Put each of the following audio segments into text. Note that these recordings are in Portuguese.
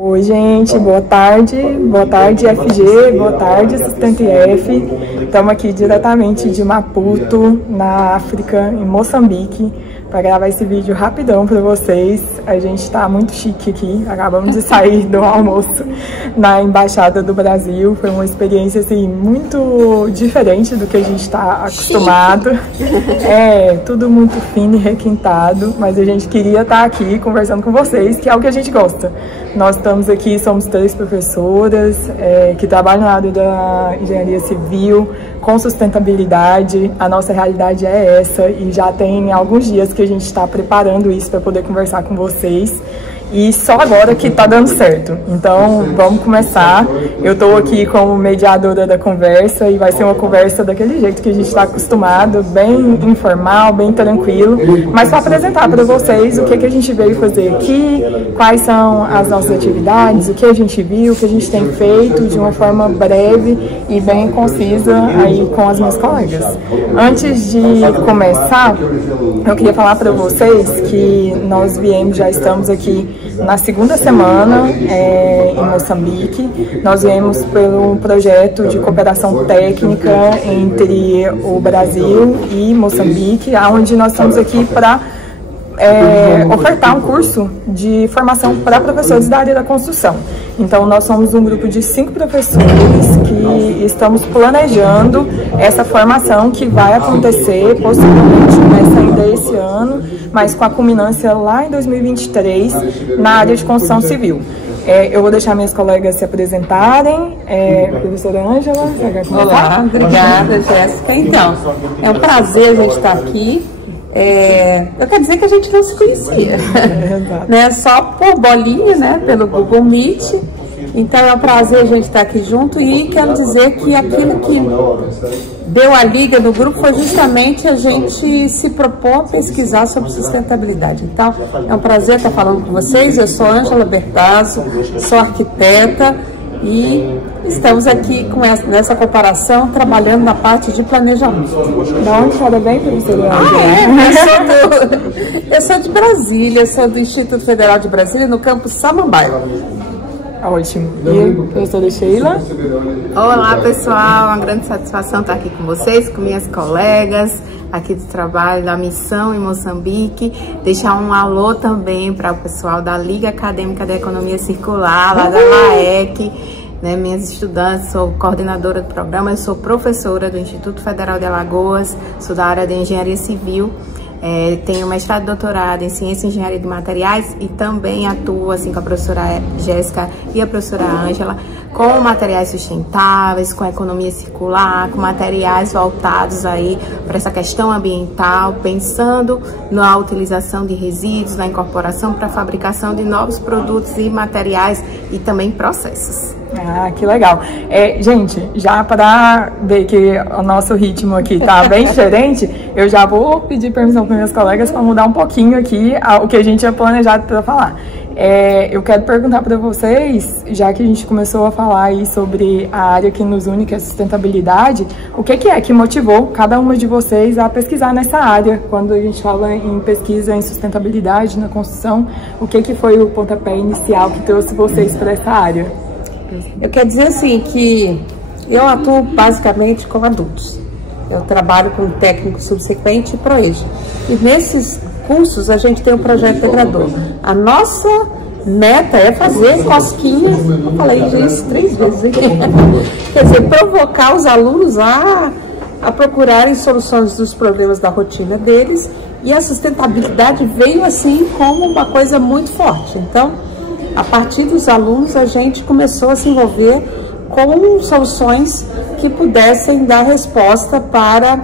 Oi, gente, boa tarde FG, boa tarde Sustenta IF. Estamos aqui diretamente de Maputo, na África, em Moçambique, para gravar esse vídeo rapidão para vocês. A gente está muito chique aqui, acabamos de sair do almoço na Embaixada do Brasil. Foi uma experiência assim muito diferente do que a gente está acostumado. É, tudo muito fino e requintado, mas a gente queria estar aqui conversando com vocês, que é o que a gente gosta. Nós estamos aqui, somos 3 professoras que trabalham na área da engenharia civil, com sustentabilidade. A nossa realidade é essa e já tem alguns dias que a gente está preparando isso para poder conversar com vocês. E só agora que tá dando certo. Então, vamos começar. Eu tô aqui como mediadora da conversa e vai ser uma conversa daquele jeito que a gente está acostumado, bem informal, bem tranquilo, mas para apresentar para vocês o que a gente veio fazer aqui, quais são as nossas atividades, o que a gente viu, o que a gente tem feito de uma forma breve e bem concisa aí com as minhas colegas. Antes de começar, eu queria falar para vocês que nós já estamos aqui na segunda semana em Moçambique. Nós viemos pelo projeto de cooperação técnica entre o Brasil e Moçambique, onde nós estamos aqui para ofertar um curso de formação para professores da área da construção. Então, nós somos um grupo de 5 professores que estamos planejando essa formação que vai acontecer, possivelmente começa ainda esse ano, mas com a culminância lá em 2023 na área de construção civil. Eu vou deixar minhas colegas se apresentarem. Professora Ângela, você quer começar? Olá, obrigada, Jéssica. Então, é um prazer a gente estar aqui. Eu quero dizer que a gente não se conhecia, né? Só por bolinha, né? Pelo Google Meet. Então é um prazer a gente estar aqui junto e quero dizer que aquilo que deu a liga no grupo foi justamente a gente se propor a pesquisar sobre sustentabilidade. Então é um prazer estar falando com vocês. Eu sou Ângela Bertazzo, sou arquiteta e estamos aqui nessa comparação, trabalhando na parte de planejamento. Da onde fala bem, professora? Eu sou de Brasília, sou do Instituto Federal de Brasília, no campus Samambaia. Ótimo. E a professora Sheila? Olá, pessoal. Uma grande satisfação estar aqui com vocês, com minhas colegas aqui do trabalho, da missão em Moçambique. Deixar um alô também para o pessoal da Liga Acadêmica da Economia Circular, lá da LAEC, né, minhas estudantes. Sou coordenadora do programa, eu sou professora do Instituto Federal de Alagoas, sou da área de engenharia civil. Tenho mestrado e doutorado em Ciência e Engenharia de Materiais e também atuo assim com a professora Jéssica e a professora Ângela com materiais sustentáveis, com economia circular, com materiais voltados aí para essa questão ambiental, pensando na utilização de resíduos, na incorporação para a fabricação de novos produtos e materiais e também processos. Ah, que legal. Gente, já para ver que o nosso ritmo aqui tá bem diferente, eu já vou pedir permissão para minhas colegas para mudar um pouquinho aqui o que a gente tinha planejado para falar. Eu quero perguntar para vocês, já que a gente começou a falar aí sobre a área que nos une, que é a sustentabilidade, o que é que motivou cada uma de vocês a pesquisar nessa área? Quando a gente fala em pesquisa em sustentabilidade na construção, o que foi o pontapé inicial que trouxe vocês para essa área? Eu quero dizer assim que eu atuo basicamente com adultos. Eu trabalho com técnico subsequente e ProEja. E nesses cursos a gente tem um projeto integrador. A nossa meta é fazer cosquinha, eu falei isso 3 vezes aqui. Quer dizer, provocar os alunos a procurarem soluções dos problemas da rotina deles. E a sustentabilidade veio assim como uma coisa muito forte. Então, a partir dos alunos, a gente começou a se envolver com soluções que pudessem dar resposta para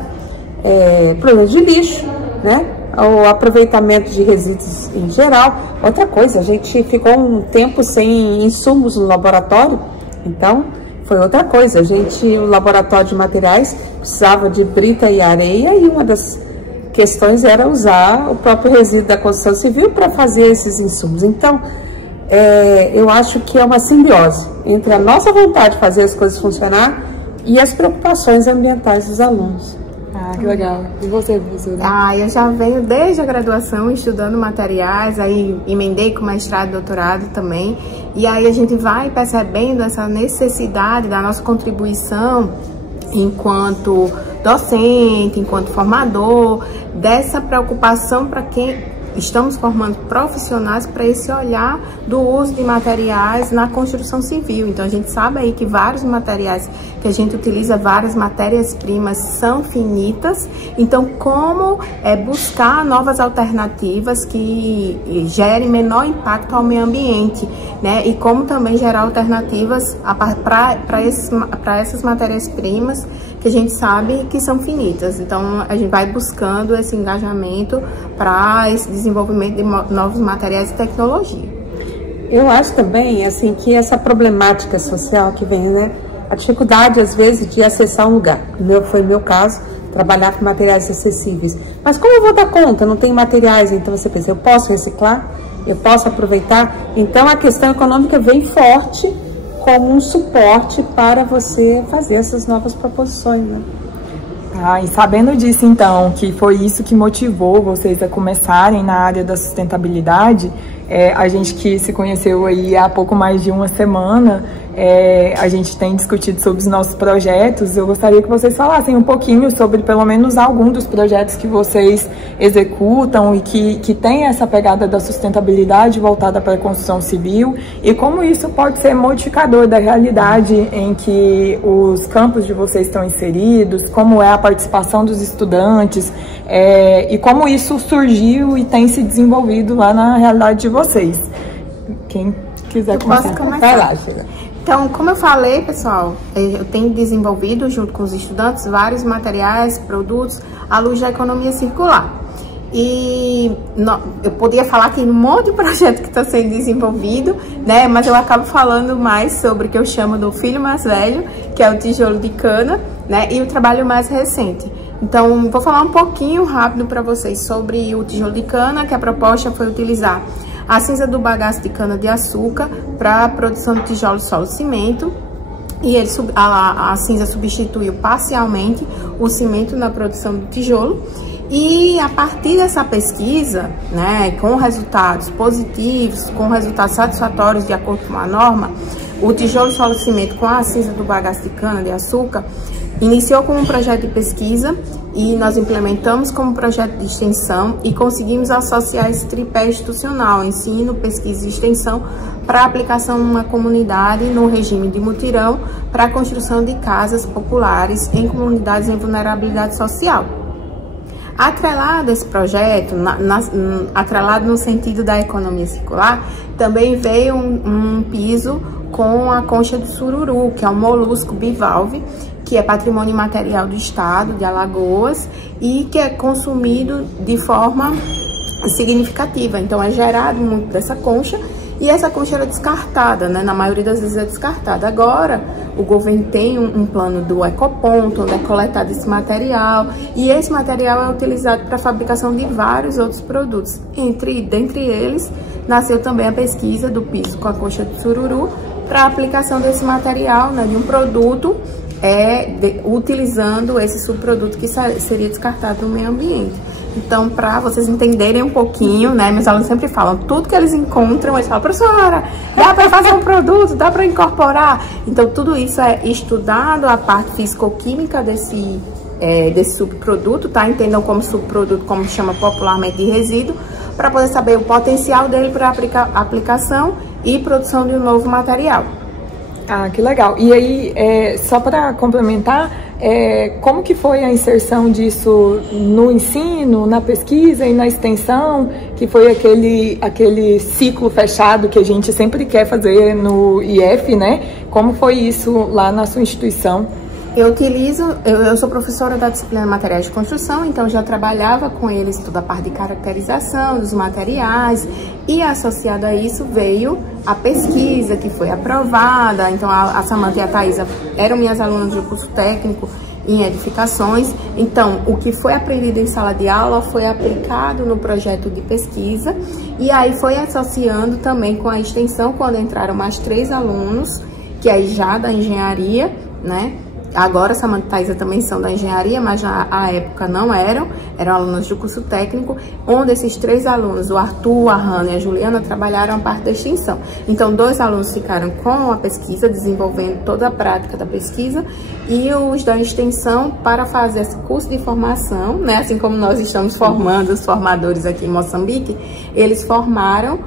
problemas de lixo, né? O aproveitamento de resíduos em geral. Outra coisa, a gente ficou um tempo sem insumos no laboratório, então foi outra coisa. O laboratório de materiais precisava de brita e areia e uma das questões era usar o próprio resíduo da construção civil para fazer esses insumos. Então, eu acho que é uma simbiose entre a nossa vontade de fazer as coisas funcionar e as preocupações ambientais dos alunos. Ah, que legal. E você, professora? Eu já venho desde a graduação estudando materiais, aí emendei com mestrado e doutorado também. E aí a gente vai percebendo essa necessidade da nossa contribuição enquanto docente, enquanto formador, dessa preocupação para quem estamos formando profissionais para esse olhar do uso de materiais na construção civil. Então a gente sabe aí que vários materiais que a gente utiliza, várias matérias-primas são finitas. Então como buscar novas alternativas que gerem menor impacto ao meio ambiente, né? E como também gerar alternativas para essas matérias-primas que a gente sabe que são finitas. Então a gente vai buscando esse engajamento para esse desenvolvimento de novos materiais e tecnologia. Eu acho também, assim, que essa problemática social que vem, né? A dificuldade, às vezes, de acessar um lugar. Foi o meu caso, trabalhar com materiais acessíveis. Mas como eu vou dar conta? Não tem materiais, então você pensa, eu posso reciclar? Eu posso aproveitar? Então a questão econômica vem forte como um suporte para você fazer essas novas proposições, né? E sabendo disso, então, que foi isso que motivou vocês a começarem na área da sustentabilidade, a gente que se conheceu aí há pouco mais de uma semana, a gente tem discutido sobre os nossos projetos. Eu gostaria que vocês falassem um pouquinho sobre pelo menos algum dos projetos que vocês executam e que tem essa pegada da sustentabilidade voltada para a construção civil e como isso pode ser modificador da realidade em que os campos de vocês estão inseridos, como é a participação dos estudantes e como isso surgiu e tem se desenvolvido lá na realidade de vocês. Quem quiser começar. Vai lá, Sheila. Então, como eu falei, pessoal, eu tenho desenvolvido junto com os estudantes vários materiais, produtos à luz da economia circular. E eu podia falar aqui um monte de projeto que está sendo desenvolvido, né? Mas eu acabo falando mais sobre o que eu chamo do filho mais velho, que é o tijolo de cana, né? E o trabalho mais recente. Então, vou falar um pouquinho rápido para vocês sobre o tijolo de cana, que a proposta foi utilizar a cinza do bagaço de cana-de-açúcar para a produção de tijolo, solo, cimento. E a cinza substituiu parcialmente o cimento na produção do tijolo. E a partir dessa pesquisa, né, com resultados positivos, com resultados satisfatórios de acordo com a norma, o tijolo, solo, cimento com a cinza do bagaço de cana-de-açúcar iniciou como um projeto de pesquisa e nós implementamos como projeto de extensão e conseguimos associar esse tripé institucional, ensino, pesquisa e extensão, para aplicação numa comunidade no regime de mutirão para a construção de casas populares em comunidades em vulnerabilidade social. Atrelado a esse projeto, atrelado no sentido da economia circular, também veio um piso com a concha do sururu, que é um molusco bivalve, que é patrimônio imaterial do estado de Alagoas e que é consumido de forma significativa. Então é gerado muito dessa concha e essa concha era descartada, né? Na maioria das vezes é descartada. Agora o governo tem um plano do ecoponto, onde é coletado esse material e esse material é utilizado para a fabricação de vários outros produtos. Dentre eles nasceu também a pesquisa do piso com a concha do sururu para a aplicação desse material, né, de um produto utilizando esse subproduto que seria descartado no meio ambiente. Então, para vocês entenderem um pouquinho, né, meus alunos sempre falam, tudo que eles encontram, eles falam, professora, dá para fazer um produto, dá para incorporar. Então, tudo isso é estudado, a parte físico-química desse subproduto, tá? Entendam como subproduto, como chama popularmente de resíduo, para poder saber o potencial dele para aplicação e produção de um novo material. Ah, que legal. E aí, só para complementar, como que foi a inserção disso no ensino, na pesquisa e na extensão, que foi aquele ciclo fechado que a gente sempre quer fazer no IF, né? Como foi isso lá na sua instituição? Eu sou professora da disciplina de materiais de construção, então já trabalhava com eles toda a parte de caracterização dos materiais e associado a isso veio a pesquisa que foi aprovada. Então a Samanta e a Thaisa eram minhas alunas do curso técnico em edificações, então o que foi aprendido em sala de aula foi aplicado no projeto de pesquisa e aí foi associando também com a extensão quando entraram mais 3 alunos, que aí já da engenharia, né? agora Samanta e Thaisa também são da engenharia, mas na época não eram alunos do curso técnico, onde esses 3 alunos, o Arthur, a Hanna e a Juliana, trabalharam a parte da extensão. Então, 2 alunos ficaram com a pesquisa, desenvolvendo toda a prática da pesquisa, e os da extensão para fazer esse curso de formação, né? Assim como nós estamos formando os formadores aqui em Moçambique, eles formaram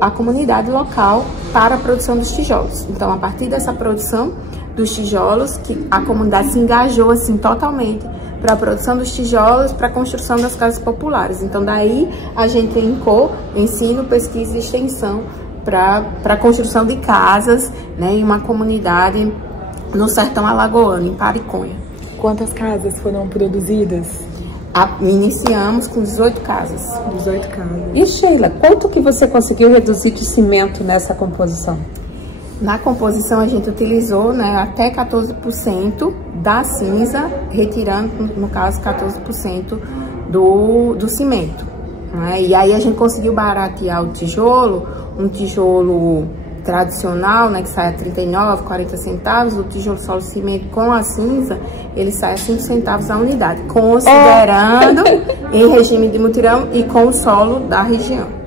a comunidade local para a produção dos tijolos. Então, a partir dessa produção dos tijolos, que a comunidade se engajou assim totalmente para a produção dos tijolos, para a construção das casas populares. Então, daí a gente elencou ensino, pesquisa e extensão para a construção de casas, né, em uma comunidade no sertão alagoano, em Pariconha. Quantas casas foram produzidas? Iniciamos com 18 casas. 18 casas. E Sheila, quanto que você conseguiu reduzir de cimento nessa composição? Na composição a gente utilizou, né, até 14% da cinza, retirando, no caso, 14% do cimento. Né? E aí a gente conseguiu baratear o tijolo, um tijolo tradicional, né, que sai a 39, 40 centavos, o tijolo solo cimento com a cinza, ele sai a 5 centavos a unidade, considerando em regime de mutirão e com o solo da região.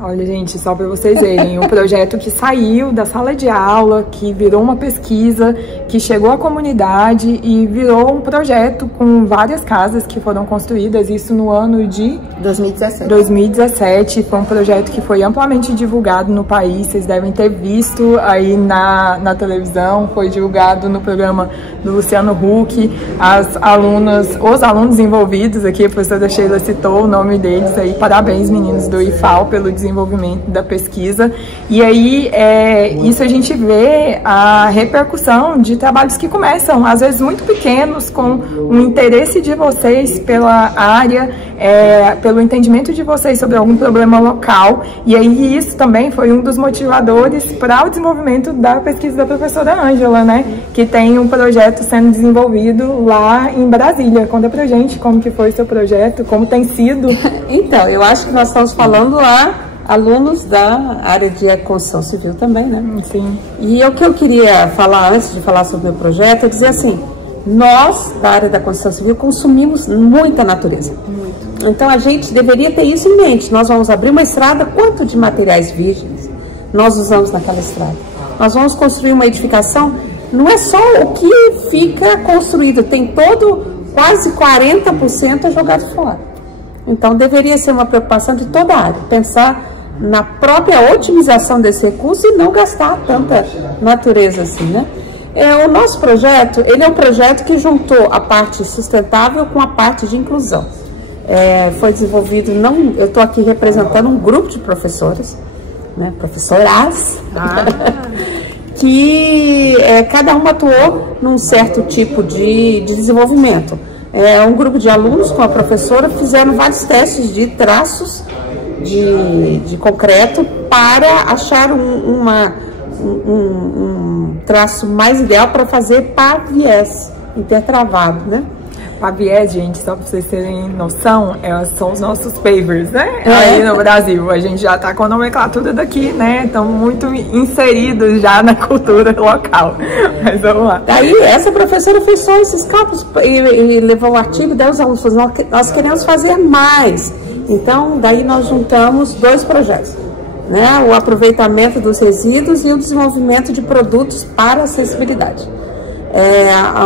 Olha, gente, só para vocês verem, um projeto que saiu da sala de aula, que virou uma pesquisa, que chegou à comunidade e virou um projeto com várias casas que foram construídas, isso no ano de 2017. Foi um projeto que foi amplamente divulgado no país, vocês devem ter visto aí na televisão, foi divulgado no programa do Luciano Huck, os alunos envolvidos aqui, a professora Sheila citou o nome deles aí, parabéns meninos do IFAL pelo desenvolvimento da pesquisa. E aí, isso a gente vê a repercussão de trabalhos que começam, às vezes muito pequenos, com o interesse de vocês pela área, pelo entendimento de vocês sobre algum problema local. E aí isso também foi um dos motivadores para o desenvolvimento da pesquisa da professora Ângela, né? Que tem um projeto sendo desenvolvido lá em Brasília. Conta pra gente como que foi o seu projeto, como tem sido. Então, eu acho que nós estamos falando lá alunos da área de construção civil também, né? Sim. E o que eu queria falar, antes de falar sobre o meu projeto, é dizer assim, nós, da área da construção civil, consumimos muita natureza. Muito. Então, a gente deveria ter isso em mente. Nós vamos abrir uma estrada, quanto de materiais virgens nós usamos naquela estrada? Nós vamos construir uma edificação, não é só o que fica construído, tem quase 40% jogado fora. Então, deveria ser uma preocupação de toda a área, pensar na própria otimização desse recurso e não gastar tanta natureza assim, né? O nosso projeto, ele é um projeto que juntou a parte sustentável com a parte de inclusão. Foi desenvolvido, eu estou aqui representando um grupo de professores, né, professoras, que cada uma atuou num certo tipo de desenvolvimento. Um grupo de alunos com a professora fizeram vários testes de traços de concreto para achar um traço mais ideal para fazer pavés intertravado, né? Pavés, gente, só para vocês terem noção, são os nossos pavers, né? Aí no Brasil, a gente já tá com a nomenclatura daqui, né? Estamos muito inseridos já na cultura local. Mas vamos lá. Daí, essa professora fez só esses cálculos e levou o artigo, daí os alunos falaram, nós queremos fazer mais. Então, daí nós juntamos 2 projetos, né? O aproveitamento dos resíduos e o desenvolvimento de produtos para acessibilidade.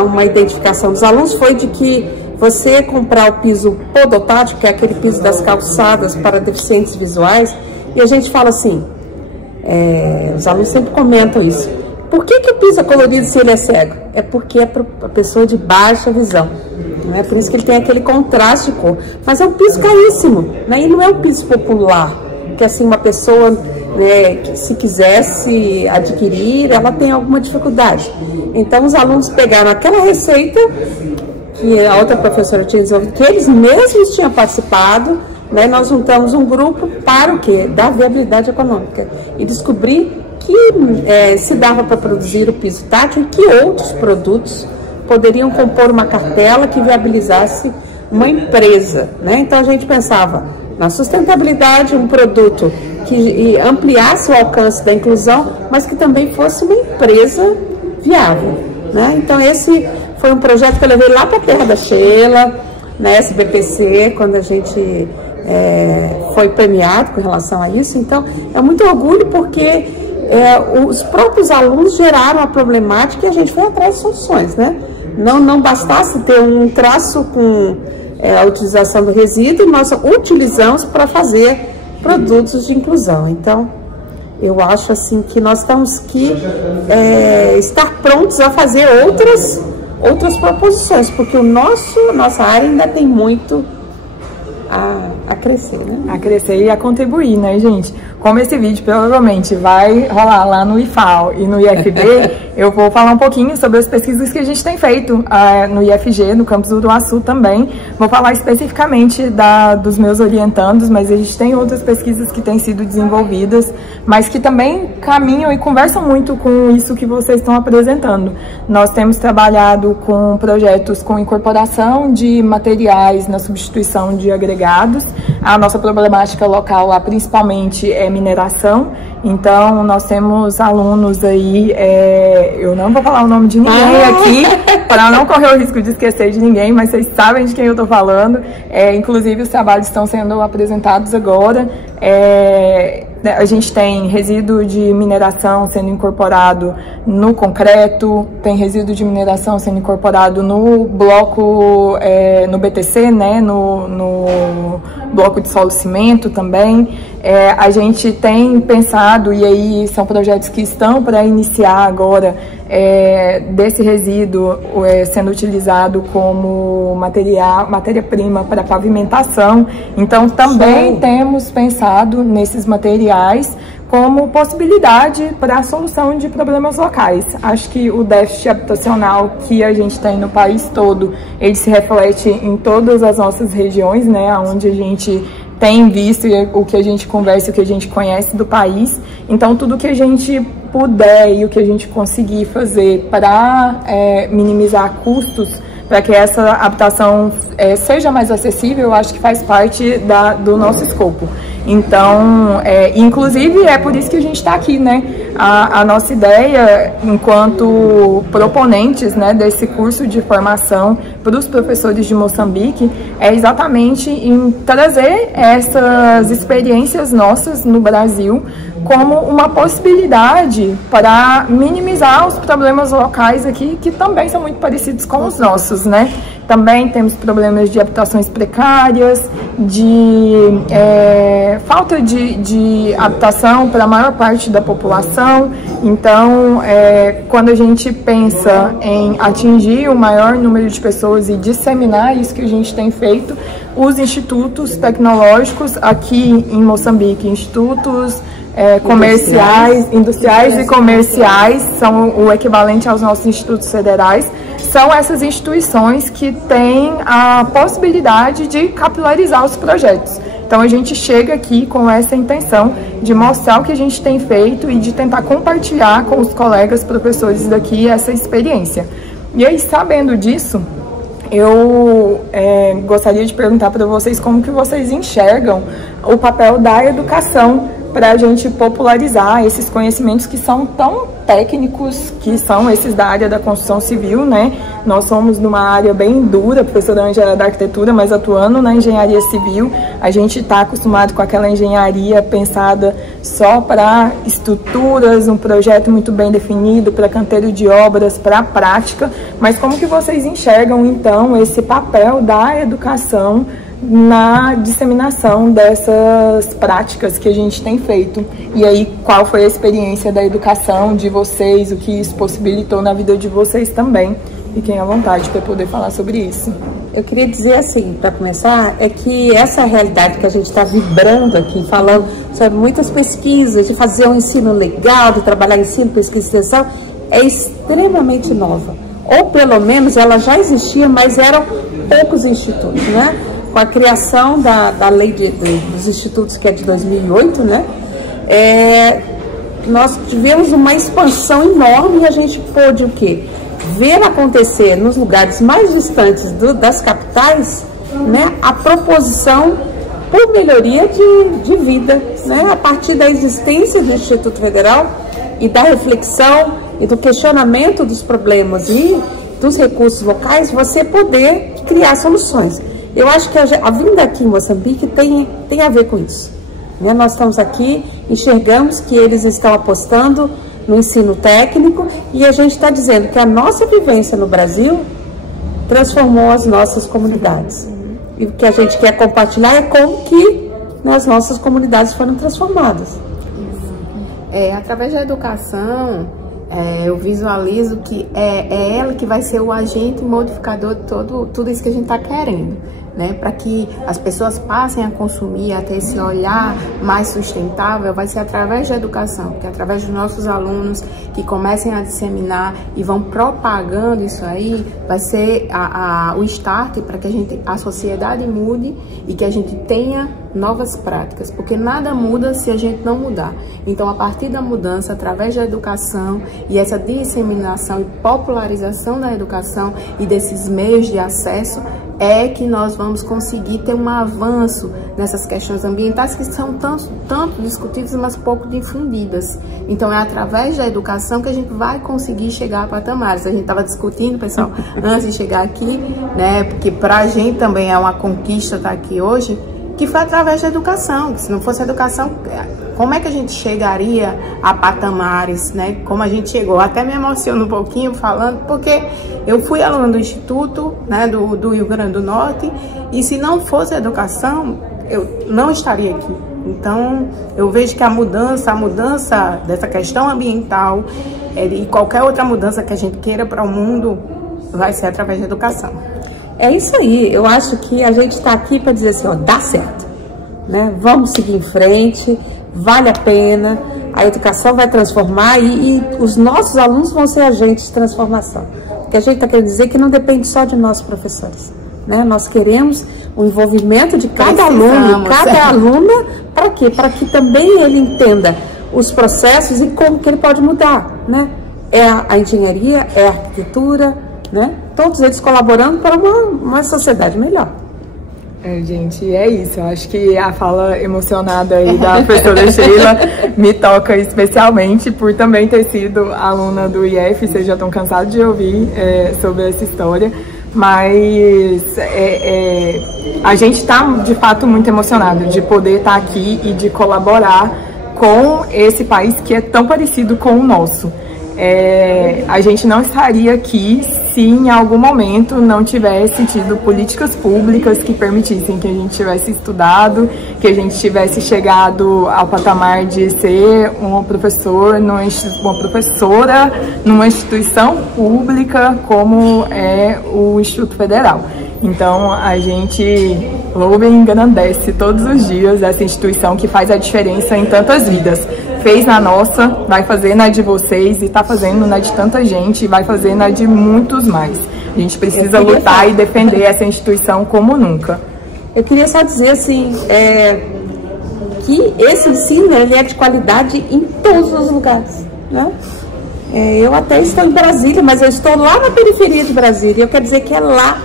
Uma identificação dos alunos foi de que você comprar o piso podotático, que é aquele piso das calçadas para deficientes visuais, e a gente fala assim, os alunos sempre comentam isso, por que o piso é colorido se ele é cego? É porque é para a pessoa de baixa visão, não é por isso que ele tem aquele contraste de cor, mas é um piso caríssimo, né? E não é um piso popular, que assim uma pessoa, que se quisesse adquirir, ela tem alguma dificuldade. Então os alunos pegaram aquela receita que a outra professora tinha desenvolvido, que eles mesmos tinham participado, né? Nós juntamos um grupo para o quê? Da viabilidade econômica e descobrir que se dava para produzir o piso tátil e que outros produtos poderiam compor uma cartela que viabilizasse uma empresa, né? Então a gente pensava na sustentabilidade, um produto que ampliasse o alcance da inclusão, mas que também fosse uma empresa viável, né? Então esse Foi um projeto que eu levei lá para a terra da Sheila, na SBPC, quando a gente foi premiado com relação a isso. Então, é muito orgulho porque os próprios alunos geraram a problemática e a gente foi atrás de soluções, né? Não bastasse ter um traço com a utilização do resíduo, nós utilizamos para fazer produtos de inclusão. Então, eu acho assim que nós temos que estar prontos a fazer outras proposições, porque nossa área ainda tem muito a crescer, né? A crescer e a contribuir, né, gente? Como esse vídeo provavelmente vai rolar lá no IFAL e no IFB, eu vou falar um pouquinho sobre as pesquisas que a gente tem feito no IFG, no campus do Uruaçu também. Vou falar especificamente dos meus orientandos, mas a gente tem outras pesquisas que têm sido desenvolvidas, mas que também caminham e conversam muito com isso que vocês estão apresentando. Nós temos trabalhado com projetos com incorporação de materiais na substituição de agregados. A nossa problemática local lá principalmente é mineração, então nós temos alunos aí, eu não vou falar o nome de ninguém aqui, para não correr o risco de esquecer de ninguém, mas vocês sabem de quem eu estou falando. Inclusive os trabalhos estão sendo apresentados agora. A gente tem resíduo de mineração sendo incorporado no concreto, tem resíduo de mineração sendo incorporado no bloco, no BTC, né, no bloco de solo cimento também. A gente tem pensado, e aí são projetos que estão para iniciar agora, desse resíduo sendo utilizado como matéria-prima para pavimentação. Então também temos pensado nesses materiais como possibilidade para a solução de problemas locais. Acho que o déficit habitacional que a gente tem no país todo, ele se reflete em todas as nossas regiões, né, onde a gente tem visto o que a gente conversa, o que a gente conhece do país. Então, tudo que a gente puder e o que a gente conseguir fazer para minimizar custos, para que essa habitação seja mais acessível, eu acho que faz parte do nosso escopo. Então, inclusive, é por isso que a gente está aqui, né? A nossa ideia, enquanto proponentes, né, desse curso de formação para os professores de Moçambique, é exatamente em trazer essas experiências nossas no Brasil como uma possibilidade para minimizar os problemas locais aqui, que também são muito parecidos com os nossos, né? Também temos problemas de habitações precárias, de falta de habitação para a maior parte da população. Então, quando a gente pensa em atingir o maior número de pessoas e disseminar isso que a gente tem feito, os institutos tecnológicos aqui em Moçambique, institutos comerciais, industriais e comerciais, são o equivalente aos nossos institutos federais, são essas instituições que têm a possibilidade de capilarizar os projetos. Então a gente chega aqui com essa intenção de mostrar o que a gente tem feito e de tentar compartilhar com os colegas professores daqui essa experiência. E aí, sabendo disso, eu gostaria de perguntar para vocês como que vocês enxergam o papel da educação para a gente popularizar esses conhecimentos que são tão técnicos, que são esses da área da construção civil, né? Nós somos numa área bem dura, a professora Ângela da arquitetura, mas atuando na engenharia civil. A gente está acostumado com aquela engenharia pensada só para estruturas, um projeto muito bem definido, para canteiro de obras, para a prática. Mas como que vocês enxergam, então, esse papel da educação na disseminação dessas práticas que a gente tem feito? E aí, qual foi a experiência da educação de vocês, o que isso possibilitou na vida de vocês também? Fiquem à vontade para poder falar sobre isso. Eu queria dizer assim, para começar, é que essa realidade que a gente está vibrando aqui, falando sobre muitas pesquisas, de fazer um ensino legal, de trabalhar ensino, pesquisa e extensão, é extremamente nova. Ou pelo menos ela já existia, mas eram poucos institutos, né? Com a criação da lei dos institutos, que é de 2008, né? Nós tivemos uma expansão enorme e a gente pôde o quê? Ver acontecer nos lugares mais distantes das capitais, né, a proposição por melhoria de vida, né? A partir da existência do Instituto Federal e da reflexão e do questionamento dos problemas. E dos recursos locais, você poder criar soluções. Eu acho que a vinda aqui em Moçambique tem a ver com isso. Né? Nós estamos aqui, enxergamos que eles estão apostando no ensino técnico e a gente está dizendo que a nossa vivência no Brasil transformou as nossas comunidades. E o que a gente quer compartilhar é como que as nossas comunidades foram transformadas. Através da educação, eu visualizo que é ela que vai ser o agente modificador de tudo isso que a gente está querendo, né? Para que as pessoas passem a consumir, a ter esse olhar mais sustentável, vai ser através da educação, porque através dos nossos alunos que comecem a disseminar e vão propagando isso aí, vai ser o start para que a sociedade mude e que a gente tenha novas práticas, porque nada muda se a gente não mudar. Então, a partir da mudança, através da educação e essa disseminação e popularização da educação e desses meios de acesso, é que nós vamos conseguir ter um avanço nessas questões ambientais que são tanto discutidas, mas pouco difundidas. Então, é através da educação que a gente vai conseguir chegar a patamares. A gente estava discutindo, pessoal, antes de chegar aqui, né, porque para a gente também é uma conquista estar aqui hoje, que foi através da educação. Se não fosse a educação, como é que a gente chegaria a patamares, né? Como a gente chegou. Até me emociono um pouquinho falando, porque eu fui aluna do Instituto, né, do Rio Grande do Norte, e se não fosse a educação, eu não estaria aqui. Então, eu vejo que a mudança dessa questão ambiental e qualquer outra mudança que a gente queira para o mundo vai ser através da educação. É isso aí, eu acho que a gente está aqui para dizer assim, ó, dá certo, né? Vamos seguir em frente, vale a pena, a educação vai transformar e os nossos alunos vão ser agentes de transformação. O que a gente está querendo dizer é que não depende só de nós, professores, né? Nós queremos o envolvimento de cada aluno, cada aluna, para quê? Para que também ele entenda os processos e como que ele pode mudar, né? É a engenharia, é a arquitetura, né? Todos eles colaborando para uma sociedade melhor. Gente, é isso. Eu acho que a fala emocionada aí da professora Sheila me toca especialmente por também ter sido aluna do IF. Vocês já estão cansados de ouvir sobre essa história, mas a gente está de fato muito emocionado de poder estar aqui e de colaborar com esse país que é tão parecido com o nosso. A gente não estaria aqui se em algum momento não tivesse tido políticas públicas que permitissem que a gente tivesse estudado, que a gente tivesse chegado ao patamar de ser uma professora numa instituição pública como é o Instituto Federal. Então, a gente louva e engrandece todos os dias essa instituição que faz a diferença em tantas vidas. Fez na nossa, vai fazer na de vocês e está fazendo na de tanta gente e vai fazer na de muitos mais. A gente precisa lutar e defender essa instituição como nunca. Eu queria só dizer assim, que esse ensino ele é de qualidade em todos os lugares, né? Eu até estou em Brasília, mas eu estou lá na periferia de Brasília. Eu quero dizer que é lá,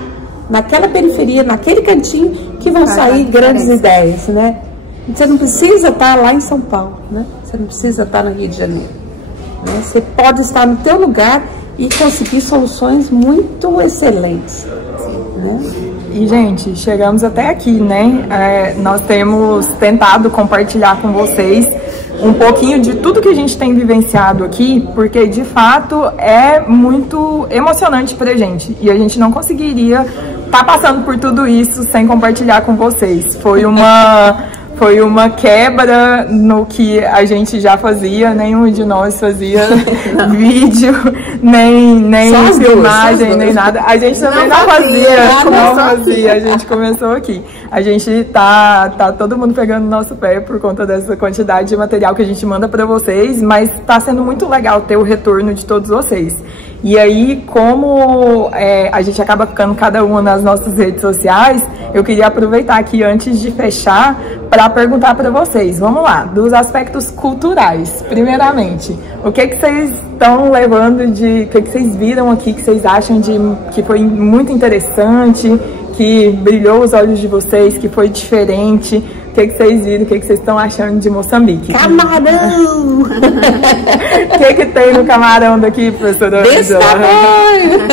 naquela periferia, naquele cantinho, que vão sair grandes ideias, né? Você não precisa estar lá em São Paulo, né? Você não precisa estar no Rio de Janeiro, né? Você pode estar no teu lugar e conseguir soluções muito excelentes, né? E, gente, chegamos até aqui, né? Nós temos tentado compartilhar com vocês um pouquinho de tudo que a gente tem vivenciado aqui, porque, de fato, é muito emocionante pra gente. E a gente não conseguiria estar passando por tudo isso sem compartilhar com vocês. Foi uma quebra no que a gente já fazia, nenhum de nós fazia vídeo, nem filmagem, nem nada. A gente também não fazia, a gente começou aqui. A gente tá todo mundo pegando nosso pé por conta dessa quantidade de material que a gente manda para vocês, mas tá sendo muito legal ter o retorno de todos vocês. E aí, como a gente acaba ficando cada uma nas nossas redes sociais, eu queria aproveitar aqui antes de fechar para perguntar para vocês, vamos lá, dos aspectos culturais, primeiramente, o que vocês estão levando o que vocês viram aqui, que vocês acham que foi muito interessante, que brilhou os olhos de vocês, que foi diferente? O que vocês viram? O que vocês estão achando de Moçambique? Camarão! O que tem no camarão daqui, professora? Desse tamanho!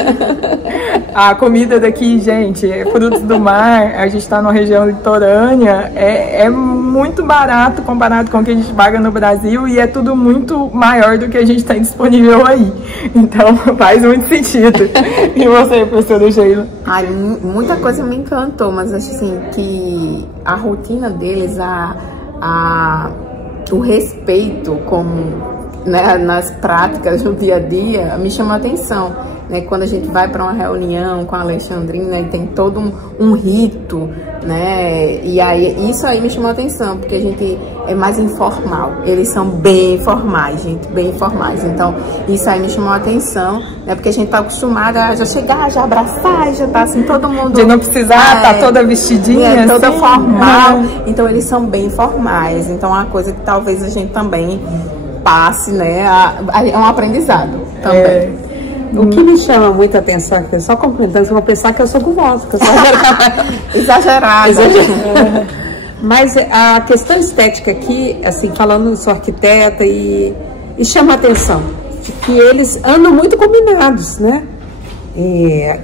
A comida daqui, gente, é frutos do mar. A gente está numa região litorânea, é muito barato comparado com o que a gente paga no Brasil e é tudo muito maior do que a gente tem disponível aí. Então faz muito sentido. E você, professora Sheila? Ai, muita coisa me encantou, mas acho assim que a rotina deles, o respeito como, né, nas práticas no dia a dia me chama a atenção, né? Quando a gente vai para uma reunião com a Alexandrina e tem todo um rito, né? E aí isso aí me chamou a atenção, porque a gente é mais informal, eles são bem informais, gente, bem informais. Então isso aí me chamou a atenção, né? Porque a gente tá acostumada a já chegar, já abraçar, já tá assim todo mundo de não precisar, tá toda vestidinha, toda assim, formal. Então eles são bem formais. Então é uma coisa que talvez a gente também passe, né? É um aprendizado também. O que me chama muita atenção, que só complementando, vocês vão pensar que eu sou gulosa, que eu sou exagerada. Mas a questão estética aqui, assim, falando, eu sou arquiteta e chama a atenção de que eles andam muito combinados, né?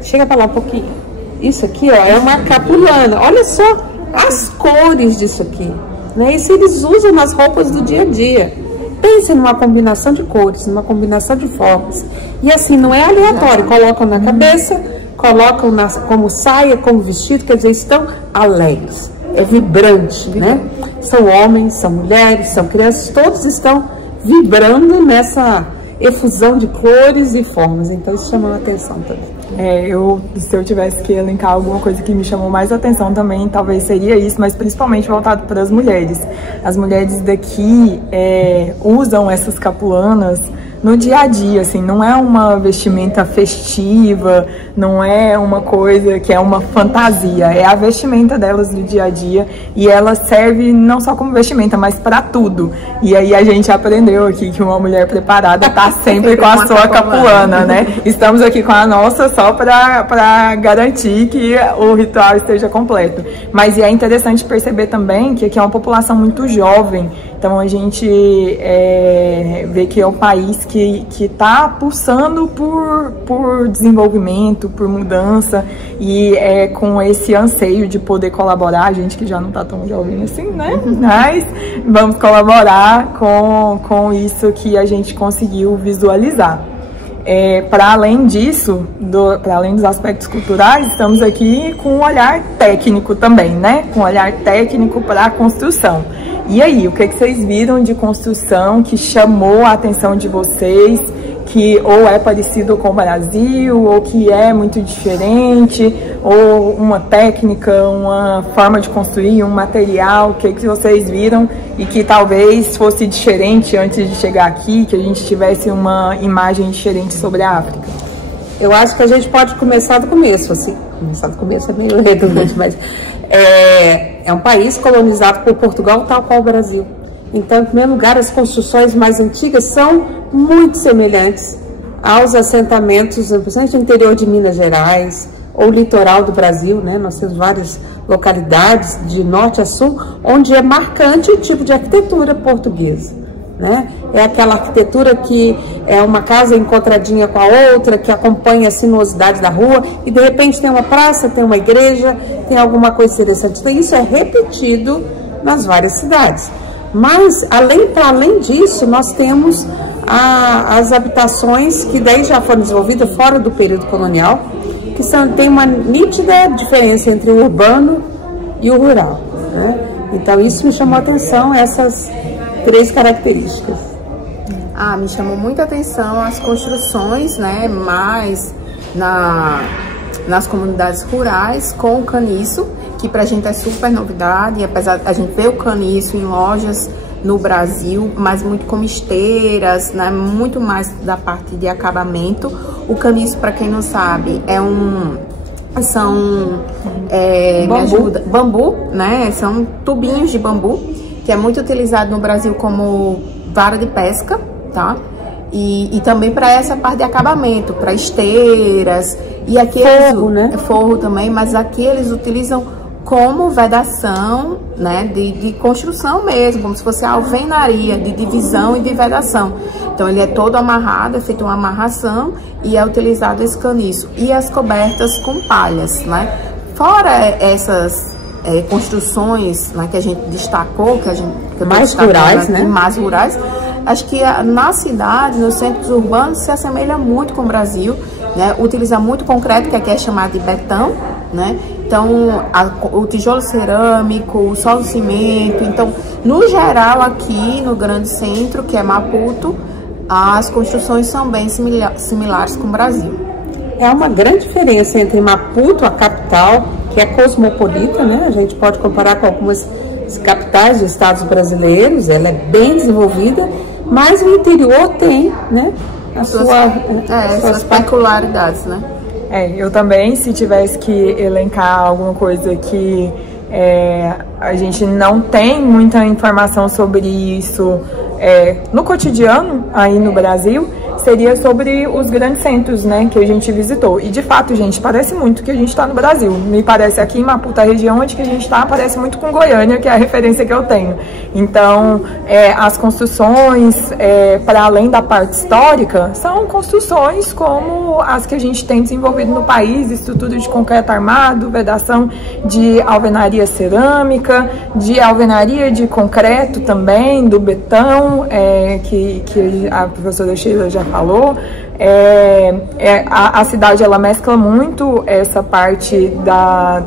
Chega pra lá um pouquinho. Isso aqui, ó, é uma capulana. Olha só as cores disso aqui, né? Isso eles usam nas roupas do dia a dia. Pense numa combinação de cores, numa combinação de formas. E assim, não é aleatório. Colocam na cabeça, colocam como saia, como vestido, quer dizer, estão alegres. É vibrante, né? São homens, são mulheres, são crianças, todos estão vibrando nessa efusão de cores e formas. Então isso chamou a atenção também. Se eu tivesse que elencar alguma coisa que me chamou mais atenção também, talvez seria isso, mas principalmente voltado para as mulheres. As mulheres daqui usam essas capulanas no dia a dia, assim, não é uma vestimenta festiva, não é uma coisa que é uma fantasia, é a vestimenta delas do dia a dia e ela serve não só como vestimenta, mas para tudo. E aí a gente aprendeu aqui que uma mulher preparada tá sempre com a sua capulana, né? Estamos aqui com a nossa só para garantir que o ritual esteja completo. Mas é interessante perceber também que aqui é uma população muito jovem, então a gente vê que é um país que está pulsando por desenvolvimento, por mudança e com esse anseio de poder colaborar, a gente que já não está tão jovem assim, né? Mas vamos colaborar com isso que a gente conseguiu visualizar. Para além disso, para além dos aspectos culturais, estamos aqui com um olhar técnico também, né? Com um olhar técnico para a construção. E aí, o que vocês viram de construção que chamou a atenção de vocês, que ou é parecido com o Brasil, ou que é muito diferente, ou uma técnica, uma forma de construir, um material, o que vocês viram e que talvez fosse diferente antes de chegar aqui, que a gente tivesse uma imagem diferente sobre a África? Eu acho que a gente pode começar do começo, assim. Começar do começo é meio redundante, mas é um país colonizado por Portugal, tal qual o Brasil. Então, em primeiro lugar, as construções mais antigas são muito semelhantes aos assentamentos, principalmente no interior de Minas Gerais ou litoral do Brasil, né? Nós temos várias localidades de norte a sul, onde é marcante o tipo de arquitetura portuguesa, né? É aquela arquitetura que é uma casa encontradinha com a outra, que acompanha a sinuosidade da rua e de repente tem uma praça, tem uma igreja, tem alguma coisa interessante. Então isso é repetido nas várias cidades. Mas para além disso, nós temos as habitações que daí já foram desenvolvidas fora do período colonial, que tem uma nítida diferença entre o urbano e o rural, né? Então isso me chamou a atenção, essas 3 características. Me chamou muita atenção as construções, né, mais nas comunidades rurais com o caniço, que pra gente é super novidade, apesar de a gente ver o caniço em lojas no Brasil, mas muito como esteiras, né, muito mais da parte de acabamento. O caniço, para quem não sabe, bambu, né, são tubinhos de bambu, que é muito utilizado no Brasil como vara de pesca, tá? E também para essa parte de acabamento, para esteiras e aqui forro, né? Forro também, mas aqui eles utilizam como vedação, né, de construção mesmo, como se fosse a alvenaria de divisão e de vedação. Então ele é todo amarrado, é feita uma amarração e é utilizado esse caniço. E as cobertas com palhas, né? Fora essas construções, né, que a gente destacou, que mais rurais, aqui, né? Mais rurais. Acho que na cidade, nos centros urbanos, se assemelha muito com o Brasil, né? Utiliza muito concreto, que aqui é chamado de betão, né? Então, o tijolo cerâmico, o solo cimento. Então, no geral, aqui no grande centro, que é Maputo, as construções são bem similares com o Brasil. É uma grande diferença entre Maputo, a capital, que é cosmopolita, né? A gente pode comparar com algumas capitais de estados brasileiros, ela é bem desenvolvida, mas o interior tem, né, suas peculiaridades, né? Eu também, se tivesse que elencar alguma coisa que a gente não tem muita informação sobre isso no cotidiano aí no Brasil, seria sobre os grandes centros, né, que a gente visitou. E de fato, gente, parece muito que a gente está no Brasil. Me parece aqui em Maputo, a região onde que a gente está, parece muito com Goiânia, que é a referência que eu tenho. Então, as construções, para além da parte histórica, são construções como as que a gente tem desenvolvido no país, estrutura de concreto armado, vedação de alvenaria cerâmica, de alvenaria de concreto também, do betão, que a professora Sheila já falou. A cidade, ela mescla muito essa parte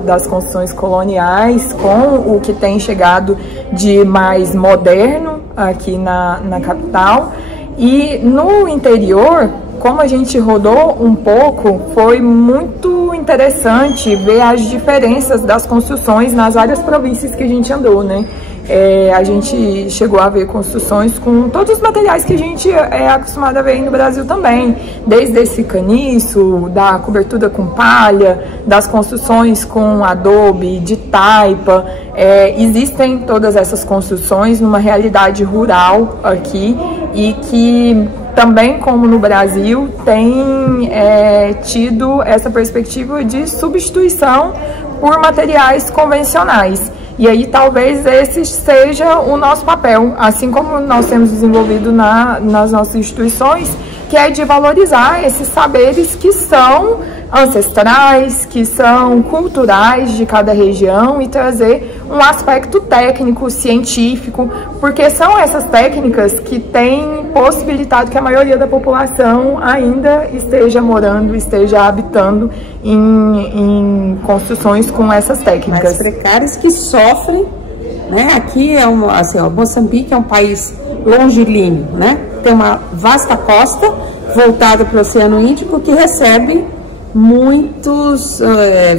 das construções coloniais com o que tem chegado de mais moderno aqui na capital. E no interior, como a gente rodou um pouco, foi muito interessante ver as diferenças das construções nas várias províncias que a gente andou, né? A gente chegou a ver construções com todos os materiais que a gente é acostumado a ver no Brasil também, desde esse caniço, da cobertura com palha, das construções com adobe, de taipa. Existem todas essas construções numa realidade rural aqui e que também, como no Brasil, tem tido essa perspectiva de substituição por materiais convencionais. E aí talvez esse seja o nosso papel, assim como nós temos desenvolvido nas nossas instituições, que é de valorizar esses saberes que são ancestrais, que são culturais de cada região e trazer um aspecto técnico, científico, porque são essas técnicas que têm possibilitado que a maioria da população ainda esteja morando, esteja habitando em construções com essas técnicas. Mais precárias que sofrem, né? Aqui Moçambique é um país longilíneo, né? Tem uma vasta costa voltada para o Oceano Índico que recebe muitos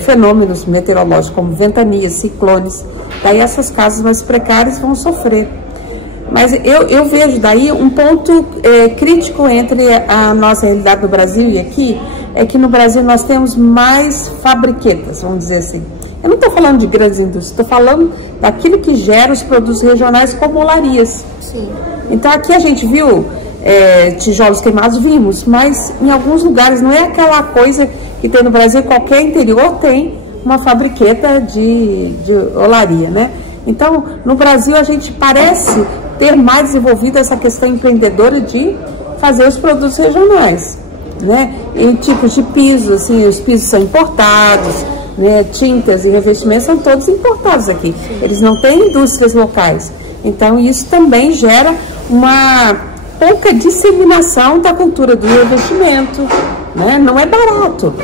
fenômenos meteorológicos, como ventanias, ciclones. Daí essas casas mais precárias vão sofrer. Mas eu vejo daí um ponto crítico entre a nossa realidade no Brasil e aqui, é que no Brasil nós temos mais fabriquetas, vamos dizer assim. Eu não estou falando de grandes indústrias, estou falando daquilo que gera os produtos regionais como olarias. Sim. Então aqui a gente viu tijolos queimados, vimos, mas em alguns lugares não é aquela coisa que tem no Brasil, qualquer interior tem uma fabriqueta de olaria, né? Então, no Brasil a gente parece ter mais desenvolvido essa questão empreendedora de fazer os produtos regionais, né? Em tipos de pisos, assim, os pisos são importados, né? Tintas e revestimentos são todos importados aqui. Eles não têm indústrias locais. Então, isso também gera uma pouca disseminação da cultura do revestimento, né? Não é barato,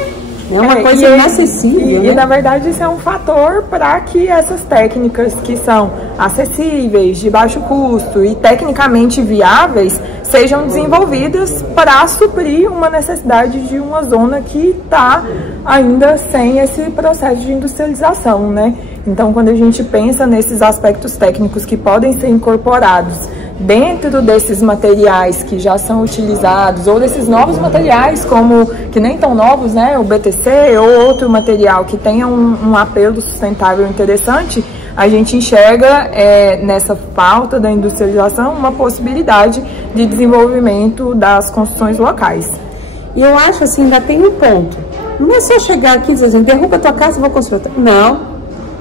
é uma coisa inacessível. E na verdade isso é um fator para que essas técnicas que são acessíveis, de baixo custo e tecnicamente viáveis sejam desenvolvidas para suprir uma necessidade de uma zona que está ainda sem esse processo de industrialização, né? Então, quando a gente pensa nesses aspectos técnicos que podem ser incorporados dentro desses materiais que já são utilizados, ou desses novos materiais, como que nem tão novos, né, o BTC ou outro material que tenha um apelo sustentável interessante, a gente enxerga nessa falta da industrialização uma possibilidade de desenvolvimento das construções locais. E eu acho assim, ainda tem um ponto. Não é só chegar aqui e dizer assim, derruba a tua casa e vou construir outra. Não.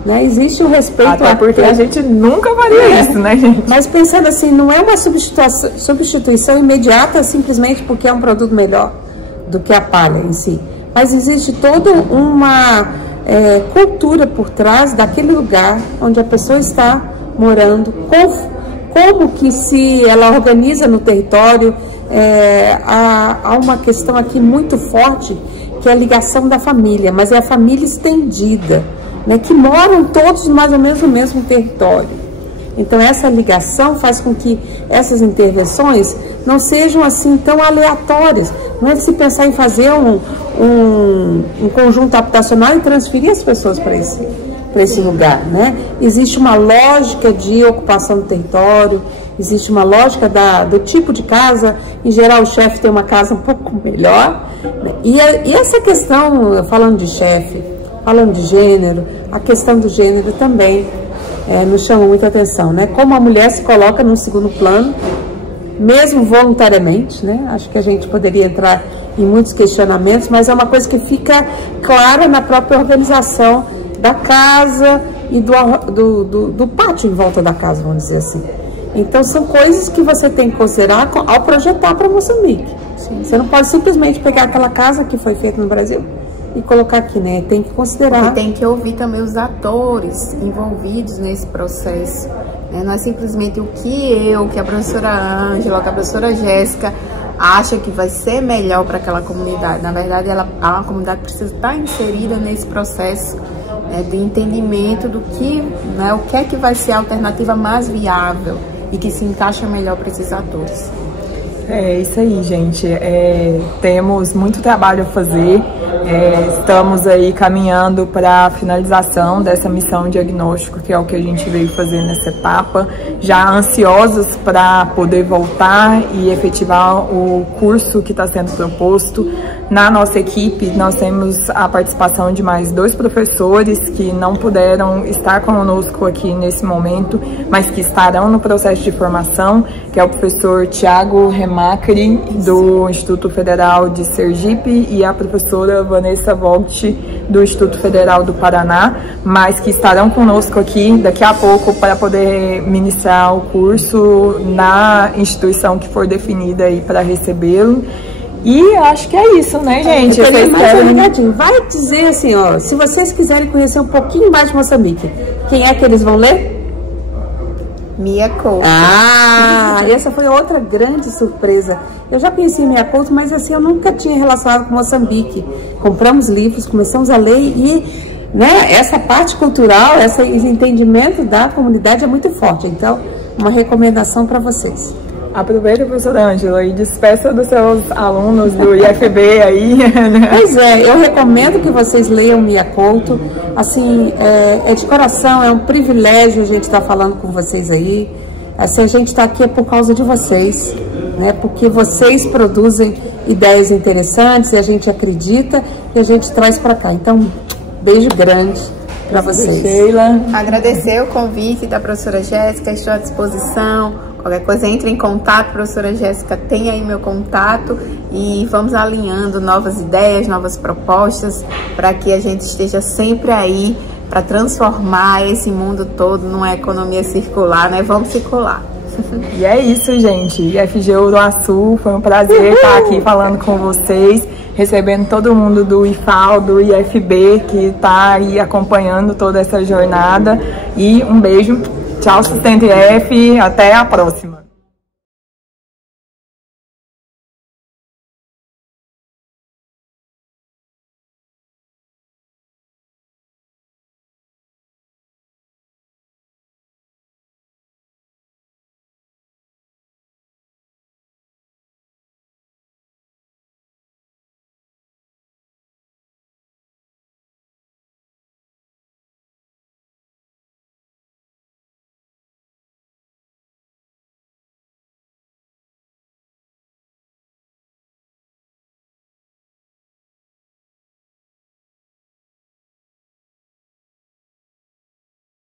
Né? Existe um respeito. Até porque a gente nunca faria isso, né, gente? Mas pensando assim, não é uma substituição imediata simplesmente porque é um produto melhor do que a palha em si. Mas existe toda uma cultura por trás daquele lugar onde a pessoa está morando, como que se ela organiza no território. Há uma questão aqui muito forte, que é a ligação da família, mas é a família estendida, né, que moram todos mais ou menos no mesmo território. Então essa ligação faz com que essas intervenções não sejam assim tão aleatórias. Não é se pensar em fazer um conjunto habitacional e transferir as pessoas para esse lugar, né? Existe uma lógica de ocupação do território, existe uma lógica do tipo de casa. Em geral, o chefe tem uma casa um pouco melhor, né? E essa questão, falando de chefe, falando de gênero, a questão do gênero também nos chama muita atenção, né? Como a mulher se coloca num segundo plano, mesmo voluntariamente, né? Acho que a gente poderia entrar em muitos questionamentos, mas é uma coisa que fica clara na própria organização da casa e do pátio em volta da casa, vamos dizer assim. Então são coisas que você tem que considerar ao projetar para Moçambique. Sim. Você não pode simplesmente pegar aquela casa que foi feita no Brasil e colocar aqui, né? Tem que considerar. E tem que ouvir também os atores envolvidos nesse processo, né? Não é simplesmente o que a professora Ângela, que a professora Jéssica acha que vai ser melhor para aquela comunidade. Na verdade, a comunidade precisa estar inserida nesse processo, né, de entendimento do que, né, o que é que vai ser a alternativa mais viável e que se encaixa melhor para esses atores. É isso aí, gente. Temos muito trabalho a fazer. Estamos aí caminhando para a finalização dessa missão diagnóstico, que é o que a gente veio fazer nessa etapa, já ansiosos para poder voltar e efetivar o curso que está sendo proposto. Na nossa equipe, nós temos a participação de mais 2 professores que não puderam estar conosco aqui nesse momento, mas que estarão no processo de formação, que é o professor Tiago Remacri, do Instituto Federal de Sergipe, e a professora Vanessa Vogt, do Instituto Federal do Paraná, mas que estarão conosco aqui daqui a pouco para poder ministrar o curso na instituição que for definida aí para recebê-lo. E acho que é isso, né, gente? Vai dizer assim, ó, se vocês quiserem conhecer um pouquinho mais de Moçambique, quem é que eles vão ler? Mia Couto. Ah, essa foi outra grande surpresa. Eu já conheci Mia Couto, mas assim, eu nunca tinha relacionado com Moçambique. Compramos livros, começamos a ler e, né, essa parte cultural, esse entendimento da comunidade é muito forte. Então, uma recomendação para vocês. Aproveita, professora Ângela, e despeça dos seus alunos do IFB aí. Pois é, eu recomendo que vocês leiam Mia Couto. Assim, é de coração, é um privilégio a gente estar falando com vocês aí. Assim, a gente está aqui é por causa de vocês, né? Porque vocês produzem ideias interessantes e a gente acredita e a gente traz para cá. Então, beijo grande para vocês. Sheila. Agradecer o convite da professora Jéssica, estou à disposição. Qualquer coisa, entre em contato, professora Jéssica, tem aí meu contato e vamos alinhando novas ideias, novas propostas para que a gente esteja sempre aí para transformar esse mundo todo numa economia circular, né? Vamos circular. E é isso, gente. IFG Uruaçu, foi um prazer estar aqui falando com vocês, recebendo todo mundo do IFAL, do IFB, que está aí acompanhando toda essa jornada. E um beijo. Tchau, Sustenta IF, até a próxima.